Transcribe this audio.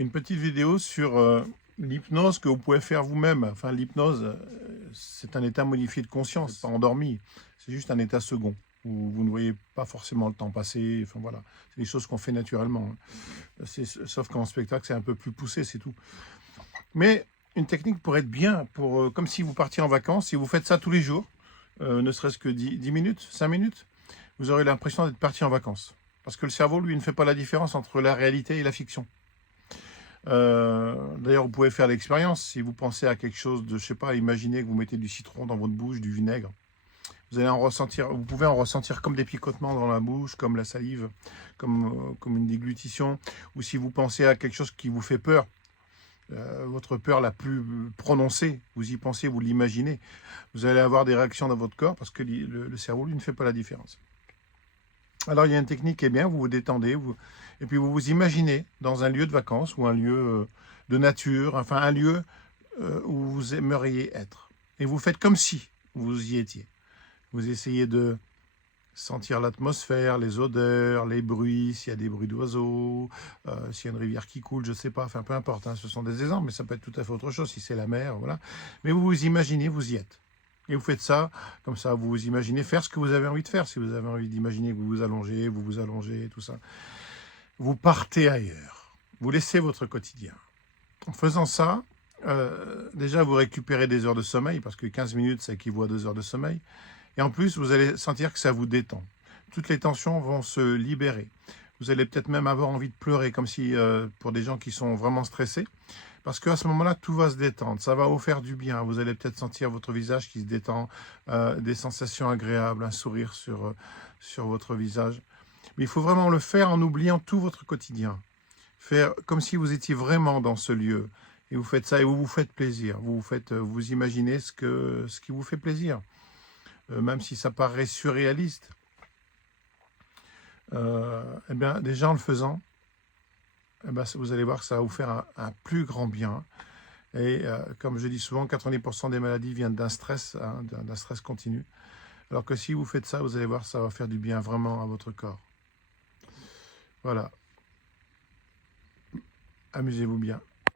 une petite vidéo sur l'hypnose que vous pouvez faire vous-même. Enfin, l'hypnose, c'est un état modifié de conscience, pas endormi. C'est juste un état second, où vous ne voyez pas forcément le temps passer. Enfin, voilà, c'est des choses qu'on fait naturellement. Sauf qu'en spectacle, c'est un peu plus poussé, c'est tout. Mais une technique pour être bien, comme si vous partiez en vacances, si vous faites ça tous les jours, ne serait-ce que 10 minutes, 5 minutes, vous aurez l'impression d'être parti en vacances. Parce que le cerveau, lui, ne fait pas la différence entre la réalité et la fiction. D'ailleurs, vous pouvez faire l'expérience. Si vous pensez à quelque chose de, je sais pas, imaginez que vous mettez du citron dans votre bouche, du vinaigre. Vous allez en ressentir, vous pouvez en ressentir comme des picotements dans la bouche, comme la salive, comme une déglutition. Ou si vous pensez à quelque chose qui vous fait peur, votre peur la plus prononcée, vous y pensez, vous l'imaginez, vous allez avoir des réactions dans votre corps parce que le cerveau, lui, ne fait pas la différence. Alors, il y a une technique qui est bien, vous vous détendez, et puis vous vous imaginez dans un lieu de vacances ou un lieu de nature, enfin un lieu où vous aimeriez être. Et vous faites comme si vous y étiez. Vous essayez de sentir l'atmosphère, les odeurs, les bruits, s'il y a des bruits d'oiseaux, s'il y a une rivière qui coule, je ne sais pas, enfin peu importe, hein, ce sont des exemples, mais ça peut être tout à fait autre chose, si c'est la mer, voilà. Mais vous vous imaginez, vous y êtes. Et vous faites ça, comme ça, vous vous imaginez faire ce que vous avez envie de faire. Si vous avez envie d'imaginer que vous vous allongez, tout ça. Vous partez ailleurs. Vous laissez votre quotidien. En faisant ça, déjà, vous récupérez des heures de sommeil, parce que 15 minutes, ça équivaut à 2 heures de sommeil. Et en plus, vous allez sentir que ça vous détend. Toutes les tensions vont se libérer. Vous allez peut-être même avoir envie de pleurer, comme si, pour des gens qui sont vraiment stressés, parce qu'à ce moment-là, tout va se détendre, ça va vous faire du bien. Vous allez peut-être sentir votre visage qui se détend, des sensations agréables, un sourire sur votre visage. Mais il faut vraiment le faire en oubliant tout votre quotidien. Faire comme si vous étiez vraiment dans ce lieu. Et vous faites ça et vous vous faites plaisir. Vous imaginez ce qui vous fait plaisir. Même si ça paraît surréaliste. Eh bien, déjà en le faisant, eh ben, vous allez voir que ça va vous faire un plus grand bien. Et comme je dis souvent, 90% des maladies viennent d'un stress, hein, d'un stress continu. Alors que si vous faites ça, vous allez voir, ça va faire du bien vraiment à votre corps. Voilà, amusez-vous bien.